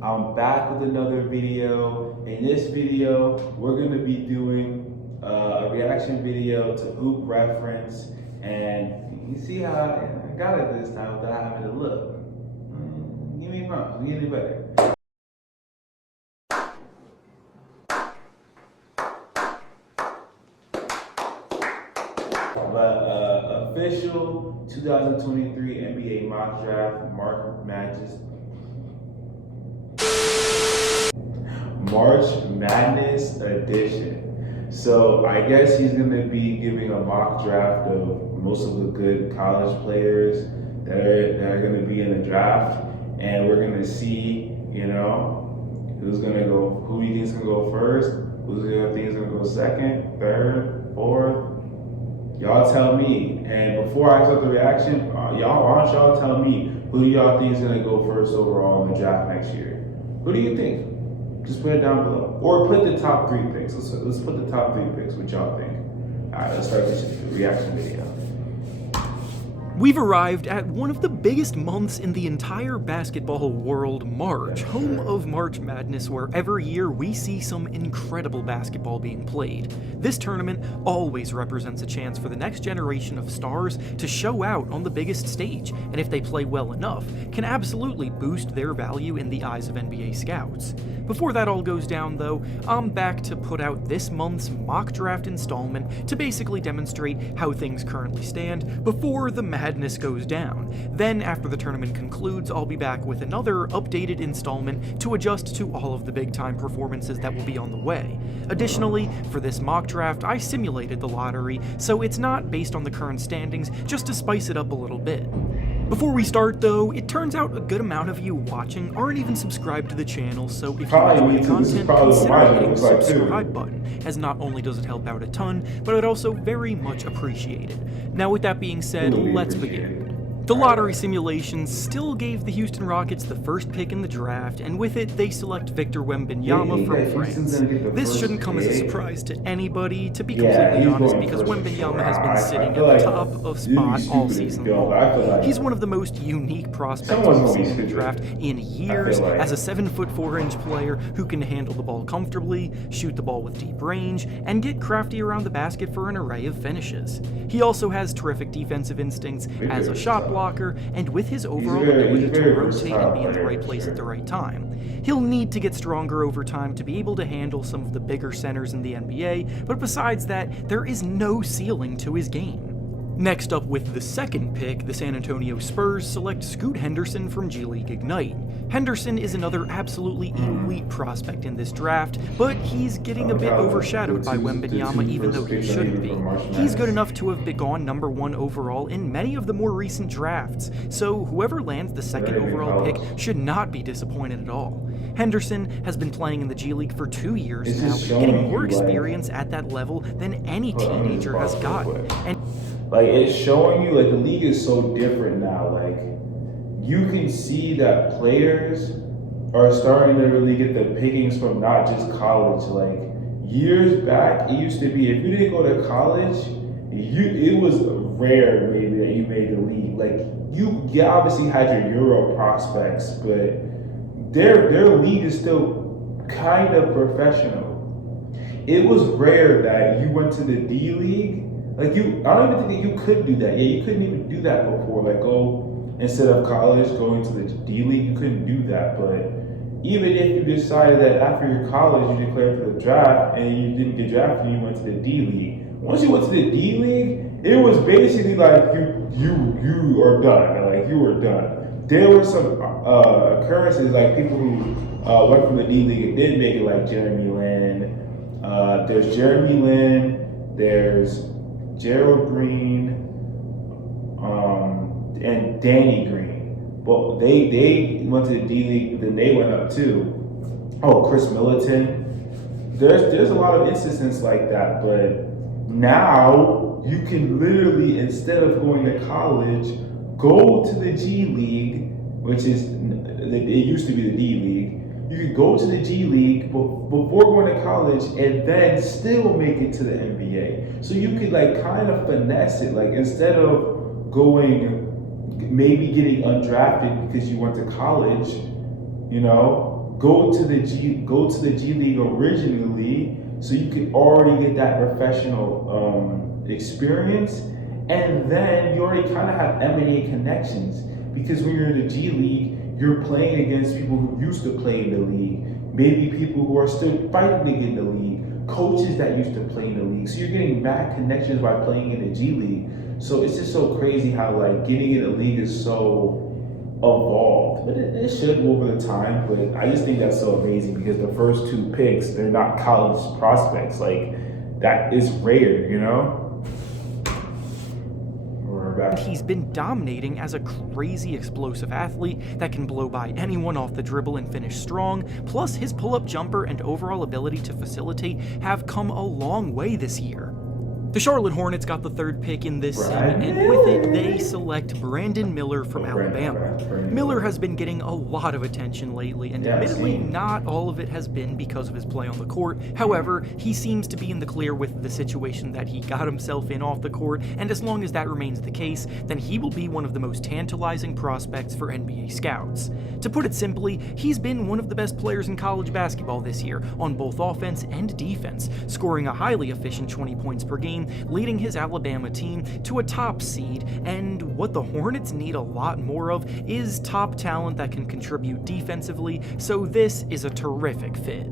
I'm back with another video. In this video, we're going to be doing a reaction video to Hoop Reference, and you see how I got it this time without having to look. Give me prompts, we get it better. But official 2023 NBA mock draft, March Madness edition. So I guess he's going to be giving a mock draft of most of the good college players that are going to be in the draft, and we're going to see, who's going to go, who he thinks is going to go first, who's going to think is going to go second, third, fourth. Y'all tell me. And before I start the reaction, why don't y'all tell me who do y'all think is going to go first overall in the draft next year? Who do you think? Just put it down below. Or put the top 3 picks. Let's put the top 3 picks. What y'all think? All right, let's start this reaction video. We've arrived at one of the biggest months in the entire basketball world, March, home of March Madness, where every year we see some incredible basketball being played. This tournament always represents a chance for the next generation of stars to show out on the biggest stage, and if they play well enough, can absolutely boost their value in the eyes of NBA scouts. Before that all goes down though, I'm back to put out this month's mock draft installment to basically demonstrate how things currently stand before the madness goes down. Then after the tournament concludes, I'll be back with another updated installment to adjust to all of the big time performances that will be on the way. Additionally, for this mock draft, I simulated the lottery, so it's not based on the current standings, just to spice it up a little bit. Before we start though, it turns out a good amount of you watching aren't even subscribed to the channel, so if you enjoy the content, consider hitting the subscribe button, as not only does it help out a ton, but I'd also very much appreciate it. Now with that being said, let's begin. The lottery simulations still gave the Houston Rockets the first pick in the draft, and with it, they select Victor Wembanyama from France. This shouldn't come as a surprise to anybody, to be completely honest, because Wembanyama has been sitting at the top of spot all season long. He's one of the most unique prospects we've seen in the draft in years, as a 7'4" player who can handle the ball comfortably, shoot the ball with deep range, and get crafty around the basket for an array of finishes. He also has terrific defensive instincts as a shot blocker, and with his overall ability to rotate and be in the right place at the right time. He'll need to get stronger over time to be able to handle some of the bigger centers in the NBA, but besides that, there is no ceiling to his game. Next up with the second pick, the San Antonio Spurs select Scoot Henderson from G League Ignite. Henderson is another absolutely elite prospect in this draft, but he's getting a bit overshadowed by Wembanyama even though he shouldn't be. He's good enough to have gone number 1 overall in many of the more recent drafts, so whoever lands the second overall pick should not be disappointed at all. Henderson has been playing in the G League for 2 years now, getting more experience at that level than any teenager has gotten. And it's showing you, the league is so different now. You can see that players are starting to really get the pickings from not just college. Years back, it used to be if you didn't go to college, it was rare maybe that you made the league. You obviously had your Euro prospects, but their league is still kind of professional. It was rare that you went to the D League. I don't even think that you could do that. Yeah, you couldn't even do that before. Instead of college, going to the D League, you couldn't do that. But even if you decided that after your college, you declared for the draft and you didn't get drafted and you went to the D League. Once you went to the D League, it was basically you are done. You were done. There were some occurrences, people who went from the D League and didn't make it, like Jeremy Lin. There's Jeremy Lin. There's Gerald Green, and Danny Green. Well, they went to the D League, but then they went up too. Oh, Chris Middleton. There's a lot of instances like that, but now you can literally, instead of going to college, go to the G League, which is, it used to be the D League. You could go to the G League before going to college and then still make it to the NBA. So you could kind of finesse it. Instead of maybe getting undrafted because you went to college, go to the G League originally, so you can already get that professional experience, and then you already kind of have M&A connections, because when you're in the G League, you're playing against people who used to play in the league, maybe people who are still fighting to get in the league, coaches that used to play in the league. So you're getting mad connections by playing in the G League. So it's just so crazy how like getting in the league is so evolved, but it should over the time. But I just think that's so amazing, because the first 2 picks, they're not college prospects. Like, that is rare, you know? He's been dominating as a crazy explosive athlete that can blow by anyone off the dribble and finish strong, plus his pull-up jumper and overall ability to facilitate have come a long way this year. The Charlotte Hornets got the 3rd pick in this sim, and with it, they select Brandon Miller from Alabama. Miller has been getting a lot of attention lately, and admittedly, not all of it has been because of his play on the court. However, he seems to be in the clear with the situation that he got himself in off the court, and as long as that remains the case, then he will be one of the most tantalizing prospects for NBA scouts. To put it simply, he's been one of the best players in college basketball this year, on both offense and defense, scoring a highly efficient 20 points per game, leading his Alabama team to a top seed, and what the Hornets need a lot more of is top talent that can contribute defensively, so this is a terrific fit.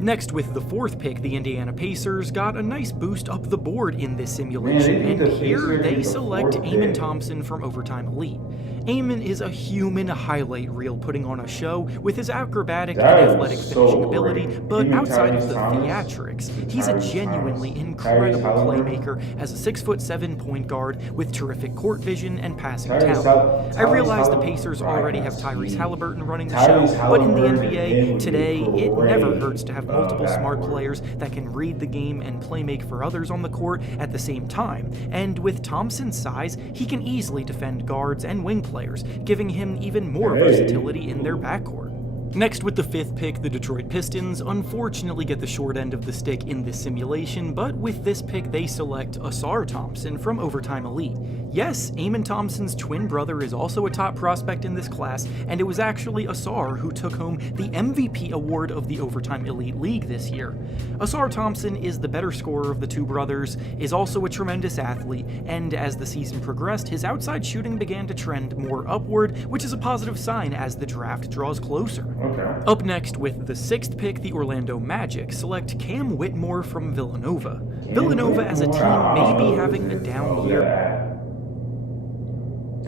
Next, with the 4th pick, the Indiana Pacers got a nice boost up the board in this simulation, and here they select Amen Thompson from Overtime Elite. Amen is a human highlight reel putting on a show with his acrobatic and athletic finishing ability, but outside of the theatrics, he's a genuinely incredible playmaker as a 6'7" point guard with terrific court vision and passing talent. I realize the Pacers already have Tyrese Halliburton running the show, but in the NBA today, it never hurts to have multiple smart players that can read the game and play make for others on the court at the same time, and with Thompson's size, he can easily defend guards and wing players, giving him even more versatility in their backcourt. Next, with the 5th pick, the Detroit Pistons unfortunately get the short end of the stick in this simulation, but with this pick they select Ausar Thompson from Overtime Elite. Yes, Amen Thompson's twin brother is also a top prospect in this class, and it was actually Ausar who took home the MVP award of the Overtime Elite League this year. Ausar Thompson is the better scorer of the 2 brothers, is also a tremendous athlete, and as the season progressed, his outside shooting began to trend more upward, which is a positive sign as the draft draws closer. Okay. Up next, with the 6th pick, the Orlando Magic select Cam Whitmore from Villanova. Villanova as a team may be having a down year.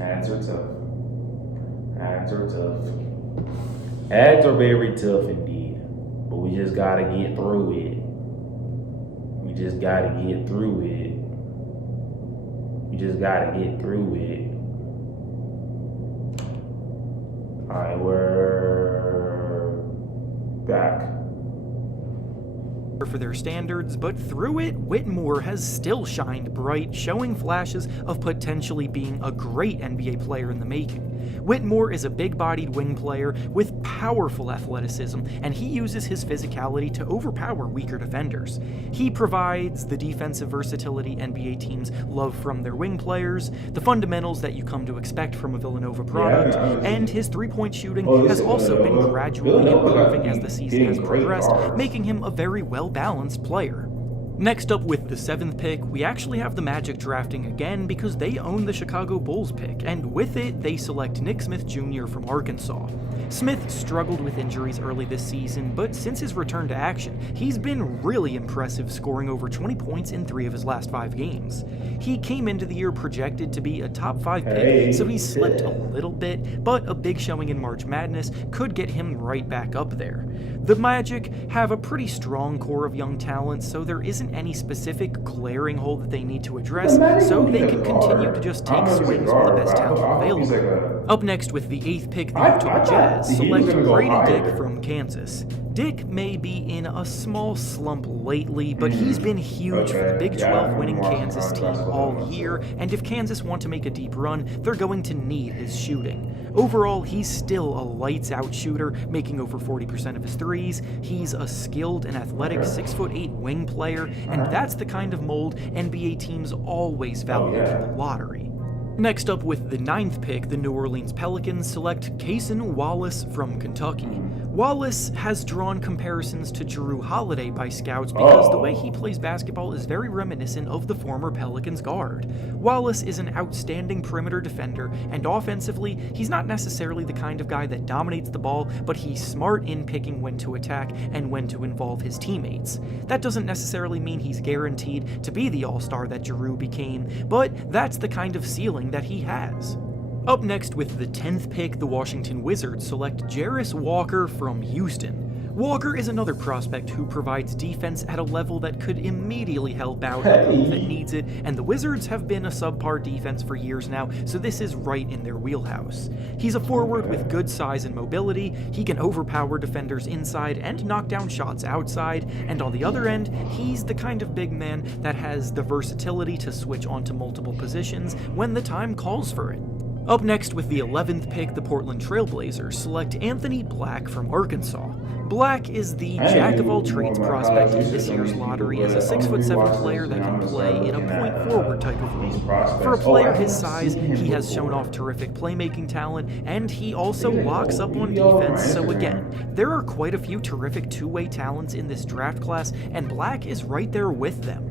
Ads are tough. Ads are tough. Ads are very tough indeed. But we just gotta get through it. We just gotta get through it. We just gotta get through it. Alright, we're back. For their standards, but through it, Whitmore has still shined bright, showing flashes of potentially being a great NBA player in the making. Whitmore is a big-bodied wing player with powerful athleticism, and he uses his physicality to overpower weaker defenders. He provides the defensive versatility NBA teams love from their wing players, the fundamentals that you come to expect from a Villanova product, and his three-point shooting has also been gradually improving as the season has progressed, making him a very well-balanced player. Next up, with the 7th pick, we actually have the Magic drafting again because they own the Chicago Bulls pick, and with it, they select Nick Smith Jr. from Arkansas. Smith struggled with injuries early this season, but since his return to action, he's been really impressive, scoring over 20 points in 3 of his last 5 games. He came into the year projected to be a top 5 pick, so he slipped a little bit, but a big showing in March Madness could get him right back up there. The Magic have a pretty strong core of young talent, so there isn't any specific glaring hole that they need to address, so they can continue to just take swings on the best talent available. Up next, with the 8th pick, the Utah Jazz select Grady Dick from Kansas. Dick may be in a small slump lately, but he's been huge for the Big 12 winning Kansas team all year, and if Kansas want to make a deep run, they're going to need his shooting. Overall, he's still a lights-out shooter, making over 40% of his threes. He's a skilled and athletic 6'8" wing player, and that's the kind of mold NBA teams always value in the lottery. Next up with the 9th pick, the New Orleans Pelicans select Cason Wallace from Kentucky. Wallace has drawn comparisons to Jrue Holiday by scouts because the way he plays basketball is very reminiscent of the former Pelicans guard. Wallace is an outstanding perimeter defender, and offensively, he's not necessarily the kind of guy that dominates the ball, but he's smart in picking when to attack and when to involve his teammates. That doesn't necessarily mean he's guaranteed to be the all-star that Jrue became, but that's the kind of ceiling that he has. Up next with the 10th pick, the Washington Wizards select Jarace Walker from Houston. Walker is another prospect who provides defense at a level that could immediately help out a team that needs it, and the Wizards have been a subpar defense for years now, so this is right in their wheelhouse. He's a forward with good size and mobility, he can overpower defenders inside and knock down shots outside, and on the other end, he's the kind of big man that has the versatility to switch onto multiple positions when the time calls for it. Up next with the 11th pick, the Portland Trailblazers select Anthony Black from Arkansas. Black is the jack-of-all-trades prospect in this year's lottery as a 6'7" player that can play in a point-forward type of role. For a player his size, he has shown off terrific playmaking talent, and he also locks up on defense, so again, there are quite a few terrific two-way talents in this draft class, and Black is right there with them.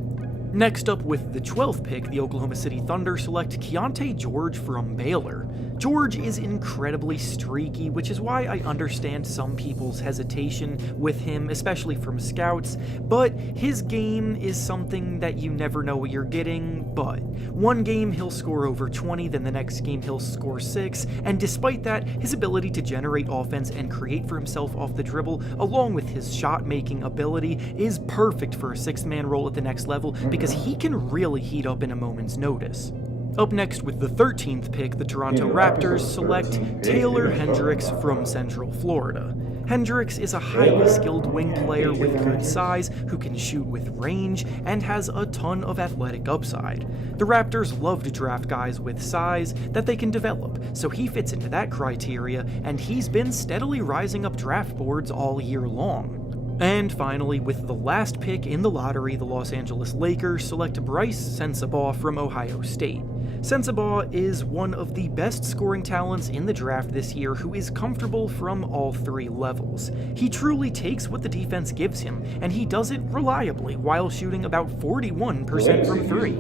Next up with the 12th pick, the Oklahoma City Thunder select Keontae George from Baylor. George is incredibly streaky, which is why I understand some people's hesitation with him, especially from scouts, but his game is something that you never know what you're getting, but one game he'll score over 20, then the next game he'll score 6, and despite that, his ability to generate offense and create for himself off the dribble, along with his shot-making ability, is perfect for a sixth-man role at the next level because he can really heat up in a moment's notice. Up next with the 13th pick, the Toronto Raptors select Taylor Hendricks from Central Florida. Hendricks is a highly skilled wing player with good size who can shoot with range and has a ton of athletic upside. The Raptors love to draft guys with size that they can develop, so he fits into that criteria, and he's been steadily rising up draft boards all year long. And finally, with the last pick in the lottery, the Los Angeles Lakers select Bryce Sensabaugh from Ohio State. Sensabaugh is one of the best scoring talents in the draft this year who is comfortable from all three levels. He truly takes what the defense gives him, and he does it reliably while shooting about 41% from three.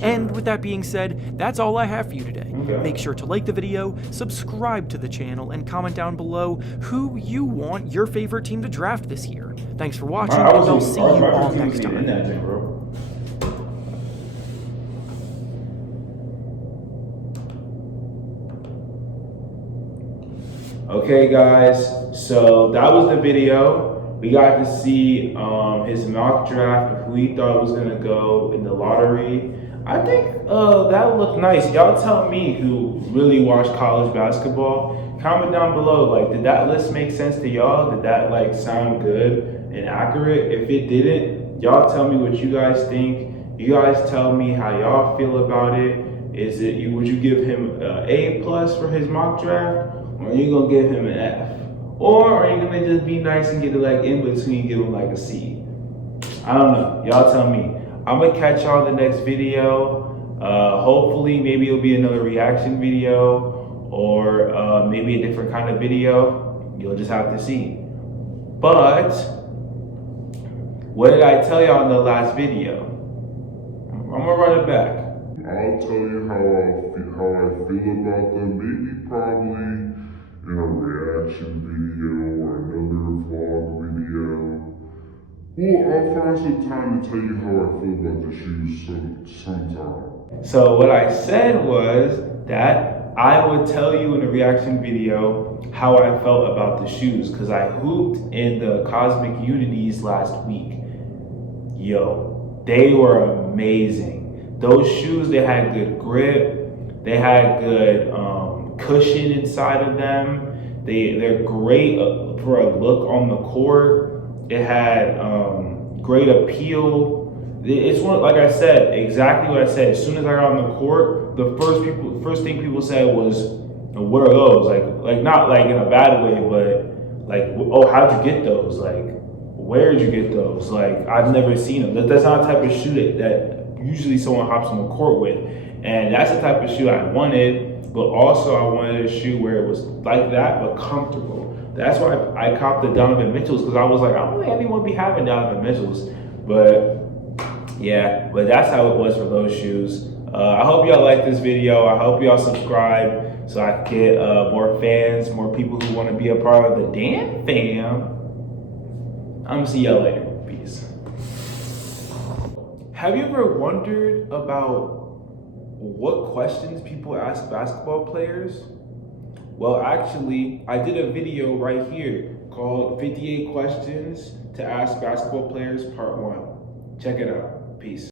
And with that being said, that's all I have for you today. Make sure to like the video, subscribe to the channel, and comment down below who you want your favorite team to draft this year. Thanks for watching, and I'll see you all next time. Okay, guys, so that was the video. We got to see his mock draft of who he thought was going to go in the lottery. I think that looked nice. Y'all tell me who really watched college basketball. Comment down below, like, did that list make sense to y'all? Did that, like, sound good and accurate? If it didn't, y'all tell me what you guys think. You guys tell me how y'all feel about it. Would you give him an A+ for his mock draft? Or are you gonna give him an F? Or are you gonna just be nice and get it like in between, give him like a C? I don't know. Y'all tell me. I'm gonna catch y'all in the next video. Hopefully, maybe it'll be another reaction video or maybe a different kind of video. You'll just have to see. But what did I tell y'all in the last video? I'm gonna run it back. I'll tell you how I feel about them, maybe probably in a reaction video or another vlog video. Well, I'll find some time to tell you how I feel about the shoes sometime. So what I said was that I would tell you in a reaction video how I felt about the shoes because I hooped in the Cosmic Unities last week. Yo, they were amazing. Those shoes, they had good grip, they had good cushion inside of them. They're great for a look on the court. It had great appeal. It's one, like I said, exactly what I said. As soon as I got on the court, the first thing people said was, "What are those?" Like not like in a bad way, but like, "Oh, how'd you get those? Like, where'd you get those? Like, I've never seen them." That's not the type of shoe that usually someone hops on the court with. And that's the type of shoe I wanted, but also I wanted a shoe where it was like that, but comfortable. That's why I copped the Donovan Mitchells, because I was like, I don't think anyone be having Donovan Mitchells. But yeah, but that's how it was for those shoes. I hope y'all like this video. I hope y'all subscribe so I can get more fans, more people who want to be a part of the Dan fam. I'm gonna see y'all later. Peace. Have you ever wondered about what questions people ask basketball players? Well, actually, I did a video right here called 58 Questions to Ask Basketball Players Part 1. Check it out. Peace.